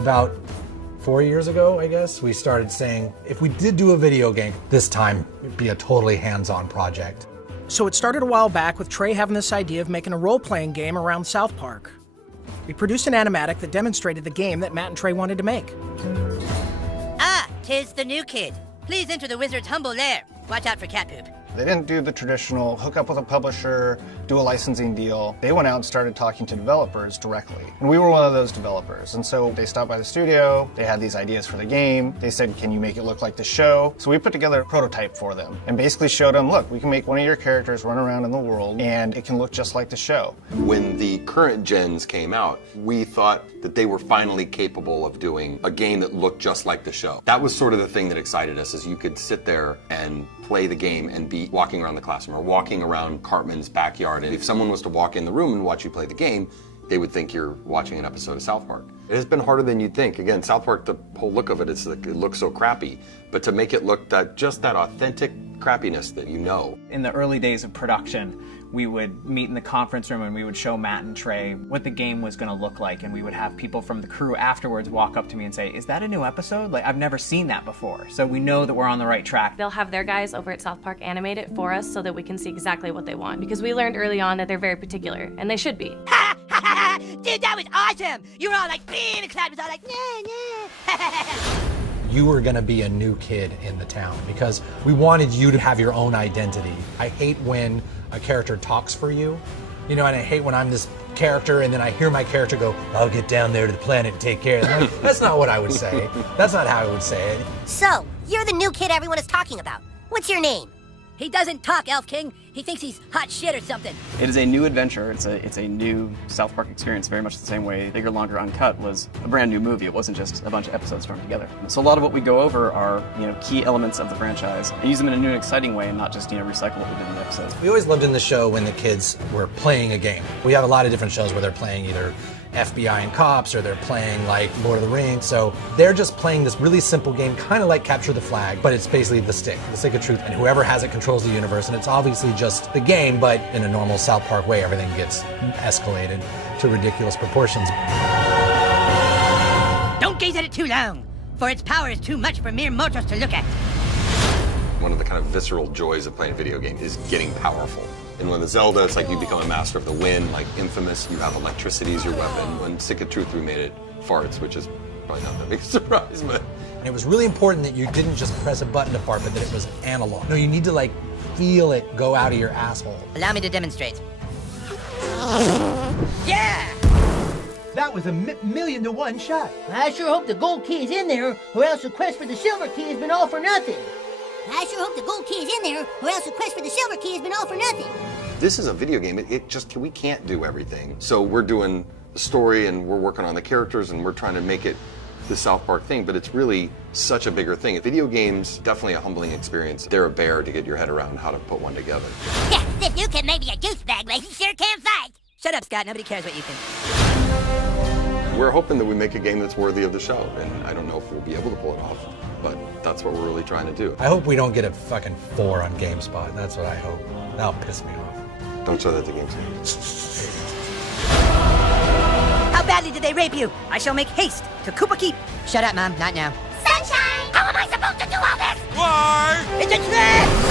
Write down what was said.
About 4 years ago, I guess, we started saying, if we did do a video game, this time it'd be a totally hands-on project. So it started a while back with Trey having this idea of making a role-playing game around South Park. We produced an animatic that demonstrated the game that Matt and Trey wanted to make. Ah, 'tis the new kid. Please enter the wizard's humble lair. Watch out for cat poop. They didn't do the traditional hook up with a publisher, do a licensing deal. They went out and started talking to developers directly. And we were one of those developers. And so they stopped by the studio, they had these ideas for the game. They said, can you make it look like the show? So we put together a prototype for them and basically showed them, look, we can make one of your characters run around in the world and it can look just like the show. When the current gens came out, we thought that they were finally capable of doing a game that looked just like the show. That was sort of the thing that excited us, is you could sit there and play the game and be walking around the classroom or walking around Cartman's backyard. And if someone was to walk in the room and watch you play the game, they would think you're watching an episode of South Park. It has been harder than you'd think. Again, South Park, the whole look of it is like, it looks so crappy, but to make it look just that authentic crappiness that you know. In the early days of production, we would meet in the conference room and we would show Matt and Trey what the game was going to look like, and we would have people from the crew afterwards walk up to me and say, is that a new episode? Like, I've never seen that before. So we know that we're on the right track. They'll have their guys over at South Park animate it for us so that we can see exactly what they want, because we learned early on that they're very particular, and they should be. Ha ha ha! Dude, that was awesome! You were all like, and the crowd was all like, nah. You were gonna be a new kid in the town because we wanted you to have your own identity. I hate when a character talks for you, and I hate when I'm this character and then I hear my character go, I'll get down there to the planet and take care of them. Like, that's not what I would say. That's not how I would say it. So, you're the new kid everyone is talking about. What's your name? He doesn't talk, Elf King. He thinks he's hot shit or something. It is a new adventure. It's a new South Park experience, very much the same way Bigger, Longer, Uncut was a brand new movie. It wasn't just a bunch of episodes thrown together. So a lot of what we go over are, key elements of the franchise and use them in a new and exciting way and not just, recycle what we did in the episodes. We always loved in the show when the kids were playing a game. We have a lot of different shows where they're playing either FBI and cops, or they're playing like Lord of the Rings. So they're just playing this really simple game, kind of like Capture the Flag, but it's basically the stick of truth, and whoever has it controls the universe, and it's obviously just the game, but in a normal South Park way, everything gets escalated to ridiculous proportions. Don't gaze at it too long, for its power is too much for mere mortals to look at. One of the kind of visceral joys of playing a video game is getting powerful. And when the Zelda, it's like you become a master of the wind, like Infamous, you have electricity as your weapon. When Stick of Truth, we made it farts, which is probably not that big a surprise, but. And it was really important that you didn't just press a button to fart, but that it was analog. No, you need to feel it go out of your asshole. Allow me to demonstrate. Yeah! That was a million to one shot. I sure hope the gold key is in there, or else the quest for the silver key has been all for nothing. I sure hope the gold key is in there, or else the quest for the silver key has been all for nothing. This is a video game. We can't do everything. So we're doing the story and we're working on the characters and we're trying to make it the South Park thing, but it's really such a bigger thing. Video games, definitely a humbling experience. They're a bear to get your head around how to put one together. Yeah, if you can maybe a douchebag, but he sure can fight. Shut up, Scott. Nobody cares what you think. We're hoping that we make a game that's worthy of the show, and I don't know if we'll be able to pull it off, but that's what we're really trying to do. I hope we don't get a fucking 4 on GameSpot. That's what I hope. That'll piss me off. Don't show that to GameSpot. How badly did they rape you? I shall make haste to Koopa Keep. Shut up, Mom. Not now. Sunshine! How am I supposed to do all this? Why? It's a trap!